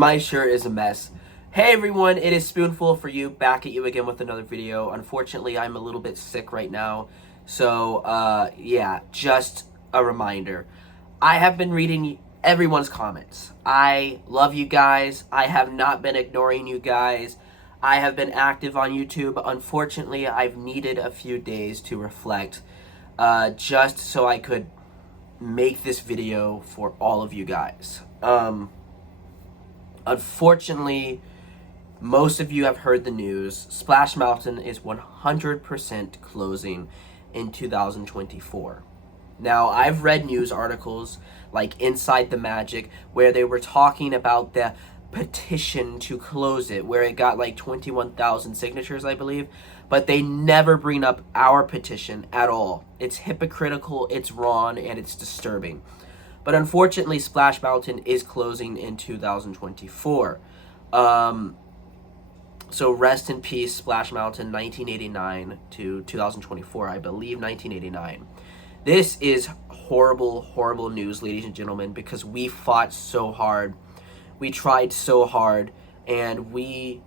My shirt is a mess. Hey everyone, it is Spoonful for you, back at you again with another video. Unfortunately, I'm a little bit sick right now. So, yeah, just a reminder. I have been reading everyone's comments. I love you guys. I have not been ignoring you guys. I have been active on YouTube. Unfortunately, I've needed a few days to reflect, just so I could make this video for all of you guys. Unfortunately, most of you have heard the news. Splash Mountain is 100% closing in 2024. Now, I've read news articles like Inside the Magic where they were talking about the petition to close it, where it got like 21,000 signatures, I believe, but they never bring up our petition at all. It's hypocritical, it's wrong, and it's disturbing. But unfortunately, Splash Mountain is closing in 2024. So rest in peace, Splash Mountain, 1989 to 2024, I believe 1989. This is horrible, horrible news, ladies and gentlemen, because we fought so hard. We tried so hard, and we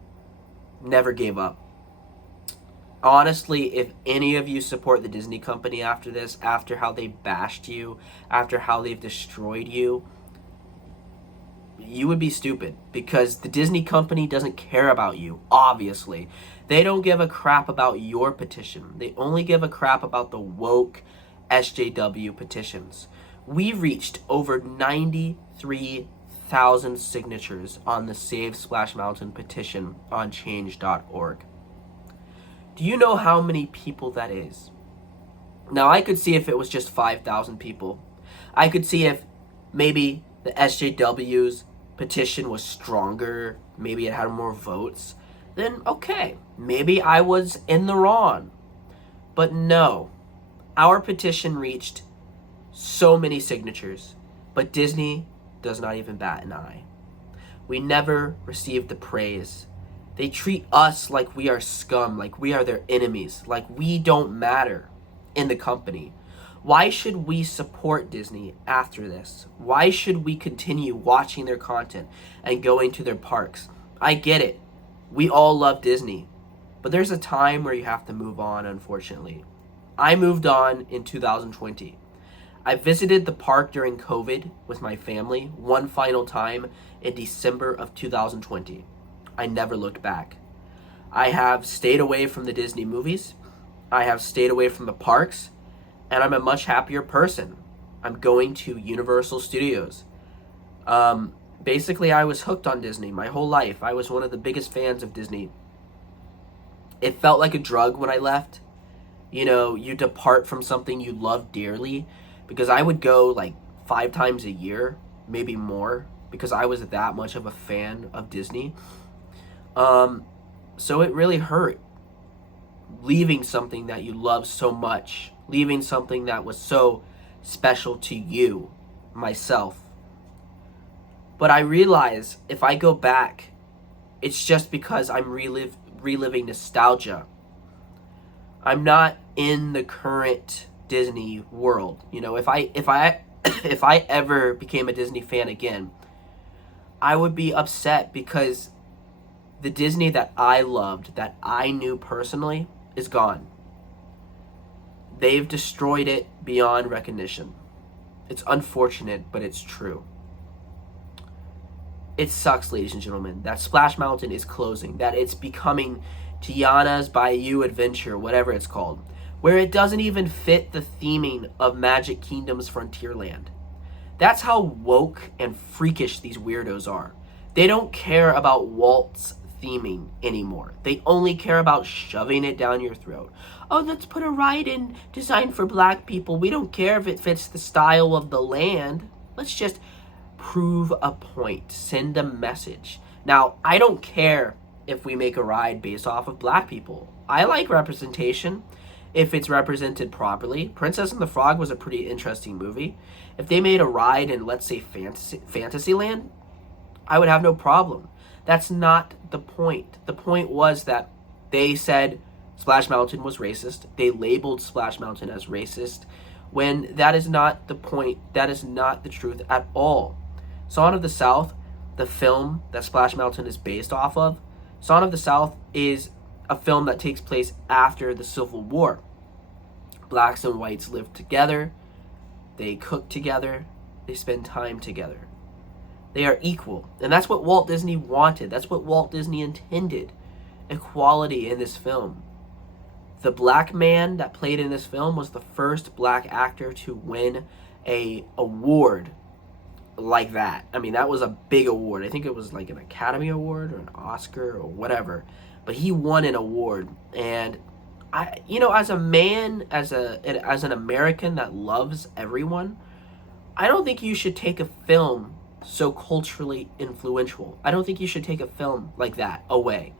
never gave up. Honestly, if any of you support the Disney company after this, after how they bashed you, after how they've destroyed you, you would be stupid, because the Disney company doesn't care about you, obviously. They don't give a crap about your petition. They only give a crap about the woke SJW petitions. We reached over 93,000 signatures on the Save Splash Mountain petition on change.org. Do you know how many people that is? Now, I could see if it was just 5,000 people. I could see if maybe the SJW's petition was stronger, maybe it had more votes, then okay, maybe I was in the wrong. But no, our petition reached so many signatures, but Disney does not even bat an eye. We never received the praise. They treat us like we are scum, like we are their enemies, like we don't matter in the company. Why should we support Disney after this? Why should we continue watching their content and going to their parks? I get it. We all love Disney. But there's a time where you have to move on, unfortunately. I moved on in 2020. I visited the park during COVID with my family one final time in December of 2020. I never looked back. I have stayed away from the Disney movies. I have stayed away from the parks. And I'm a much happier person. I'm going to Universal Studios. Basically, I was hooked on Disney my whole life. I was one of the biggest fans of Disney. It felt like a drug when I left. You know, you depart from something you love dearly. Because I would go like 5 times a year, maybe more, because I was that much of a fan of Disney. So it really hurt leaving something that you love so much, leaving something that was so special to you, myself. But I realize if I go back, it's just because I'm reliving nostalgia. I'm not in the current Disney world. You know, if I if I ever became a Disney fan again, I would be upset because the Disney that I loved, that I knew personally, is gone. They've destroyed it beyond recognition. It's unfortunate, but it's true. It sucks, ladies and gentlemen, that Splash Mountain is closing, that it's becoming Tiana's Bayou Adventure, whatever it's called, where it doesn't even fit the theming of Magic Kingdom's Frontierland. That's how woke and freakish these weirdos are. They don't care about Walt's theming anymore. They only care about shoving it down your throat. Oh, let's put a ride in designed for black people. We don't care if it fits the style of the land. Let's just prove a point, send a message. Now, I don't care if we make a ride based off of black people. I like representation if it's represented properly. Princess and the Frog was a pretty interesting movie. If they made a ride in, let's say, Fantasyland, I would have no problem. That's not the point. The point was that they said Splash Mountain was racist. They labeled Splash Mountain as racist, when that is not the point. That is not the truth at all. Song of the South the film that Splash Mountain is based off of, Son of the South is a film that takes place after the Civil War. Blacks and whites live together, they cook together, they spend time together. They are equal. And that's what Walt Disney wanted. That's what Walt Disney intended. Equality in this film. The black man that played in this film was the first black actor to win a award like that. I mean, that was a big award. I think it was like an Academy Award or an Oscar or whatever. But he won an award. And I, as a man, as an American that loves everyone, I don't think you should take a film so culturally influential. I don't think you should take a film like that away.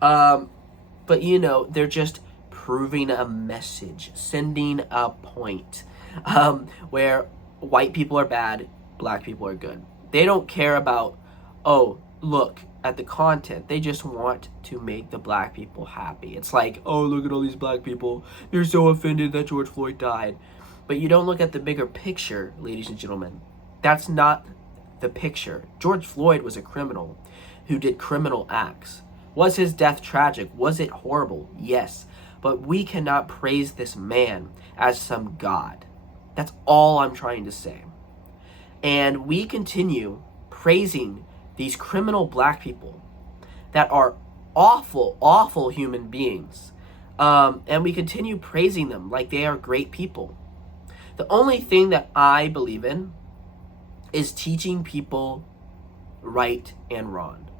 But they're just proving a message, sending a point, where white people are bad, black people are good. They don't care about, look at the content. They just want to make the black people happy. It's like, look at all these black people. They're so offended that George Floyd died. But you don't look at the bigger picture, ladies and gentlemen. That's not the picture. George Floyd was a criminal who did criminal acts. Was his death tragic? Was it horrible? Yes. But we cannot praise this man as some god. That's all I'm trying to say. And we continue praising these criminal black people that are awful, awful human beings. And we continue praising them like they are great people. The only thing that I believe in is teaching people right and wrong.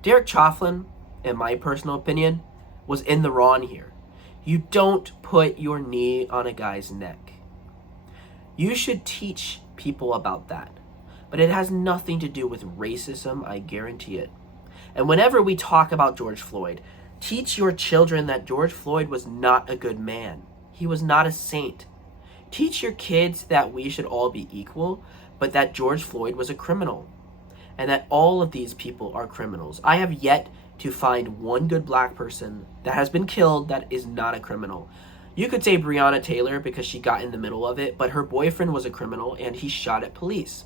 Derek Chauvin, in my personal opinion, was in the wrong here. You don't put your knee on a guy's neck. You should teach people about that. But it has nothing to do with racism, I guarantee it. And whenever we talk about George Floyd, teach your children that George Floyd was not a good man. He was not a saint. Teach your kids that we should all be equal, but that George Floyd was a criminal. And that all of these people are criminals. I have yet to find one good black person that has been killed that is not a criminal. You could say Breonna Taylor because she got in the middle of it, but her boyfriend was a criminal and he shot at police.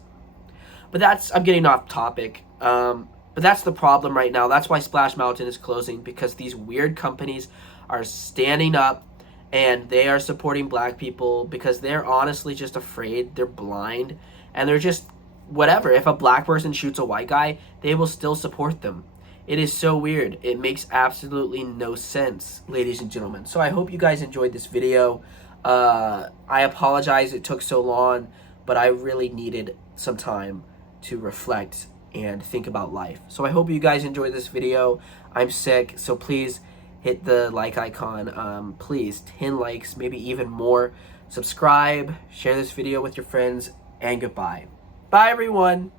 But I'm getting off topic. But that's the problem right now. That's why Splash Mountain is closing, because these weird companies are standing up and they are supporting black people because they're honestly just afraid. They're blind and they're just whatever. If a black person shoots a white guy, they will still support them. It is so weird. It makes absolutely no sense, ladies and gentlemen. So I hope you guys enjoyed this video. I apologize it took so long, but I really needed some time to reflect and think about life. So I hope you guys enjoyed this video. I'm sick, so please hit the like icon. Please, 10 likes, maybe even more. Subscribe, share this video with your friends, and goodbye. Bye, everyone.